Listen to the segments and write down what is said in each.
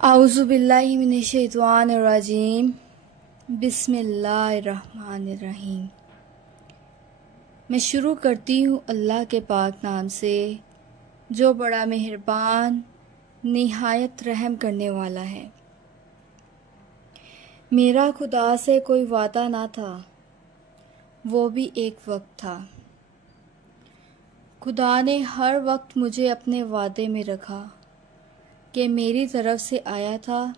आऊज़ु बिल्लाहि मिनश्शैतानिर्रजीम। बिस्मिल्लाहिर्रहमानिर्रहीम। मैं शुरू करती हूँ अल्लाह के पाक नाम से जो बड़ा मेहरबान निहायत रहम करने वाला है। मेरा खुदा से कोई वादा ना था, वो भी एक वक्त था। खुदा ने हर वक्त मुझे अपने वादे में रखा कि मेरी तरफ से आया था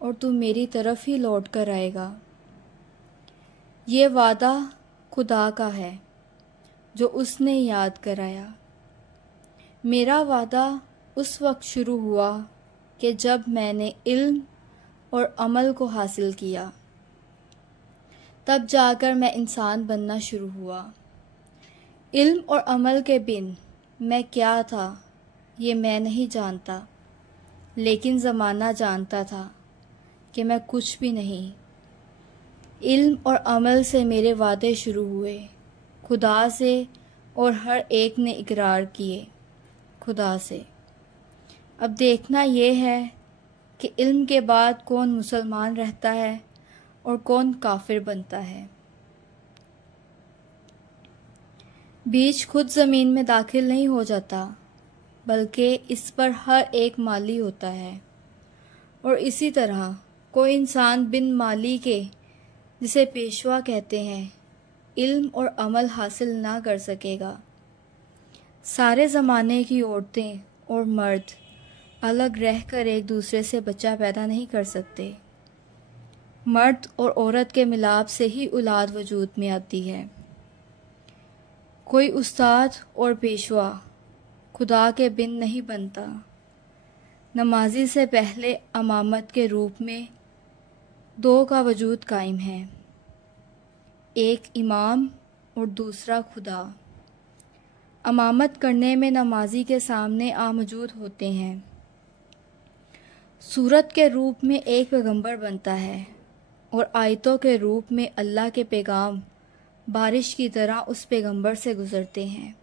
और तू मेरी तरफ ही लौट कर आएगा। ये वादा खुदा का है जो उसने याद कराया। मेरा वादा उस वक्त शुरू हुआ कि जब मैंने इल्म और अमल को हासिल किया, तब जाकर मैं इंसान बनना शुरू हुआ। इल्म और अमल के बिन मैं क्या था ये मैं नहीं जानता, लेकिन ज़माना जानता था कि मैं कुछ भी नहीं। इल्म और अमल से मेरे वादे शुरू हुए खुदा से, और हर एक ने इकरार किए खुदा से। अब देखना यह है कि इल्म के बाद कौन मुसलमान रहता है और कौन काफिर बनता है। बीज खुद ज़मीन में दाखिल नहीं हो जाता, बल्कि इस पर हर एक माली होता है। और इसी तरह कोई इंसान बिन माली के, जिसे पेशवा कहते हैं, इल्म और अमल हासिल ना कर सकेगा। सारे ज़माने की औरतें और मर्द अलग रहकर एक दूसरे से बच्चा पैदा नहीं कर सकते। मर्द और औरत के मिलाप से ही औलाद वजूद में आती है। कोई उस्ताद और पेशवा खुदा के बिन नहीं बनता। नमाजी से पहले अमामत के रूप में दो का वजूद कायम है, एक इमाम और दूसरा खुदा। अमामत करने में नमाजी के सामने मौजूद होते हैं। सूरत के रूप में एक पैगंबर बनता है और आयतों के रूप में अल्लाह के पैगाम बारिश की तरह उस पैगंबर से गुज़रते हैं,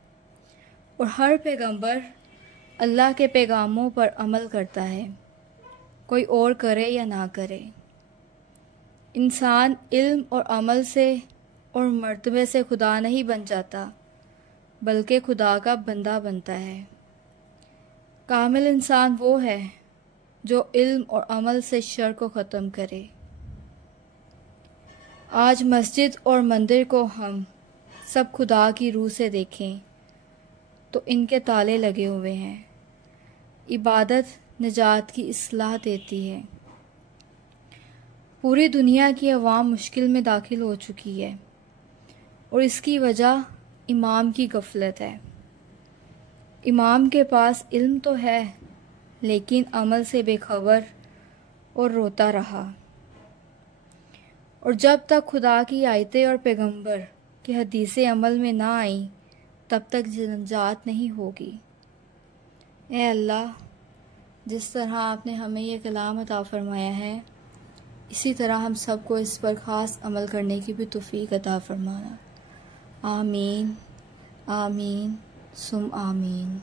और हर पैगंबर अल्लाह के पैगामों पर अमल करता है, कोई और करे या ना करे। इंसान इल्म और अमल से और मर्तबे से खुदा नहीं बन जाता, बल्कि खुदा का बंदा बनता है। कामिल इंसान वो है जो इल्म और अमल से शर को ख़त्म करे। आज मस्जिद और मंदिर को हम सब खुदा की रूह से देखें तो इनके ताले लगे हुए हैं। इबादत निजात की इस्लाह देती है। पूरी दुनिया की अवाम मुश्किल में दाखिल हो चुकी है, और इसकी वजह इमाम की गफलत है। इमाम के पास इल्म तो है, लेकिन अमल से बेखबर और रोता रहा। और जब तक खुदा की आयतें और पैगंबर की हदीसें अमल में ना आईं, तब तक निजात नहीं होगी। ए अल्लाह, जिस तरह आपने हमें ये कलाम अता फरमाया है, इसी तरह हम सबको इस पर ख़ास अमल करने की भी तौफीक अता फरमाना। आमीन आमीन सुम आमीन।